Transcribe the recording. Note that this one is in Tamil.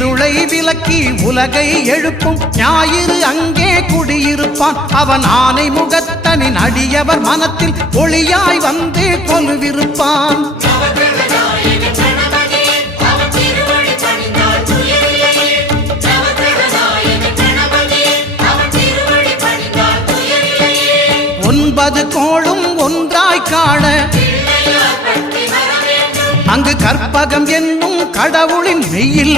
இருளை விலக்கி உலகை எழுப்பும் ஞாயிறு அங்கே குடியிருப்பான். அவன் ஆனை முகத்தனின் அடியவர் மனத்தில் ஒளியாய் வந்து கொலுவிருப்பான். ஒன்பது கோளும் ஒன்றாய் காண அங்கு கற்பகம் என்னும் கடவுளின் மெய்யில்